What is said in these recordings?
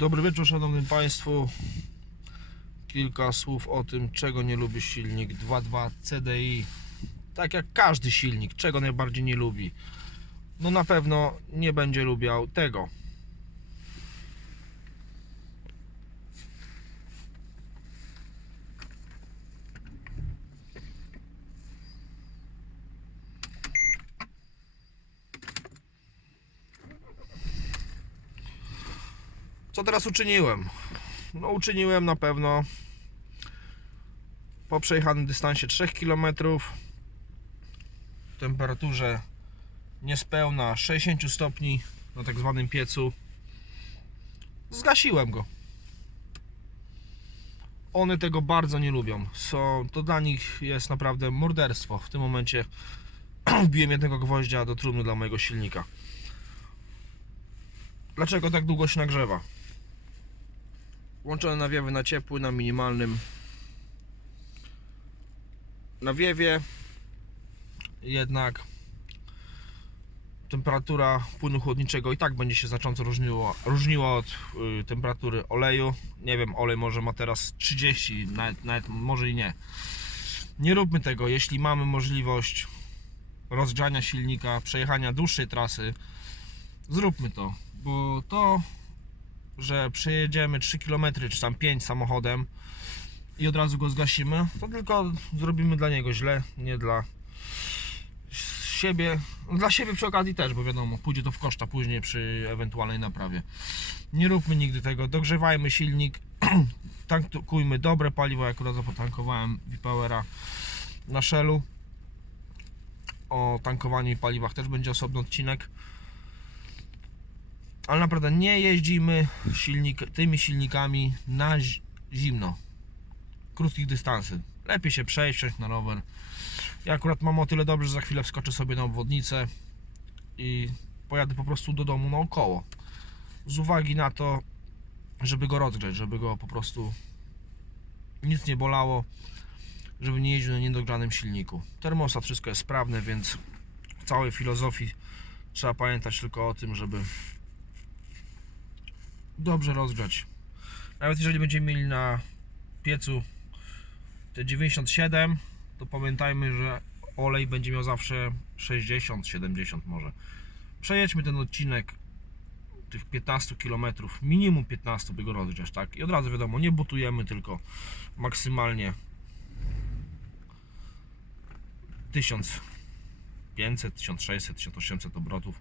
Dobry wieczór, szanownym państwu. Kilka słów o tym, czego nie lubi silnik 2.2 CDI. Tak jak każdy silnik, czego najbardziej nie lubi. No na pewno nie będzie lubiał tego. Co teraz uczyniłem? No uczyniłem na pewno po przejechanym dystansie 3 km w temperaturze niespełna 60 stopni na tak zwanym piecu zgasiłem go. One tego bardzo nie lubią. Są, to dla nich jest naprawdę morderstwo. W tym momencie wbiłem jednego gwoździa do trumny dla mojego silnika. Dlaczego tak długo się nagrzewa? Włączone nawiewy na ciepły, na minimalnym nawiewie. Jednak temperatura płynu chłodniczego i tak będzie się znacząco różniło, różniła od y, temperatury oleju. Nie wiem, olej może ma teraz 30, nawet, nawet może i nie. Nie róbmy tego, jeśli mamy możliwość rozgrzania silnika, przejechania dłuższej trasy, zróbmy to, bo to że przejedziemy 3 km czy tam 5 samochodem i od razu go zgasimy, to tylko zrobimy dla niego źle, nie dla siebie. Dla siebie przy okazji też, bo wiadomo, pójdzie to w koszta później przy ewentualnej naprawie. Nie róbmy nigdy tego, dogrzewajmy silnik, tankujmy dobre paliwo, jak akurat potankowałem V-Powera na Shellu. O tankowaniu i paliwach też będzie osobny odcinek ale naprawdę nie jeździmy silnik, tymi silnikami na zi- zimno. Krótkich dystansy. Lepiej się przejść, na rower. Ja akurat mam o tyle dobrze, że za chwilę wskoczę sobie na obwodnicę i pojadę po prostu do domu naokoło. Z uwagi na to, żeby go rozgrzać, żeby go po prostu nic nie bolało, żeby nie jeździł na niedogrzanym silniku. Termostat, wszystko jest sprawne, więc w całej filozofii trzeba pamiętać tylko o tym, żeby dobrze rozgrzać. Nawet jeżeli będziemy mieli na piecu te 97, to pamiętajmy, że olej będzie miał zawsze 60, 70 może. Przejedźmy ten odcinek tych 15 km, minimum 15 by go rozgrzać, tak? I od razu wiadomo, nie butujemy, tylko maksymalnie 1500, 1600, 1800 obrotów.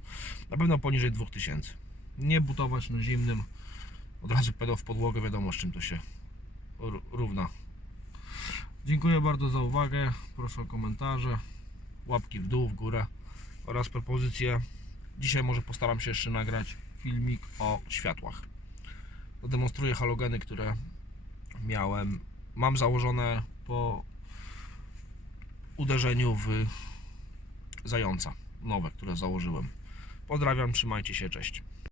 Na pewno poniżej 2000. Nie butować na zimnym, od razu pedał w podłogę, wiadomo z czym to się równa. Dziękuję bardzo za uwagę. Proszę o komentarze, łapki w dół, w górę oraz propozycje. Dzisiaj może postaram się jeszcze nagrać filmik o światłach. Zademonstruję halogeny, które miałem, mam założone po uderzeniu w zająca. Nowe, które założyłem. Pozdrawiam, trzymajcie się, cześć.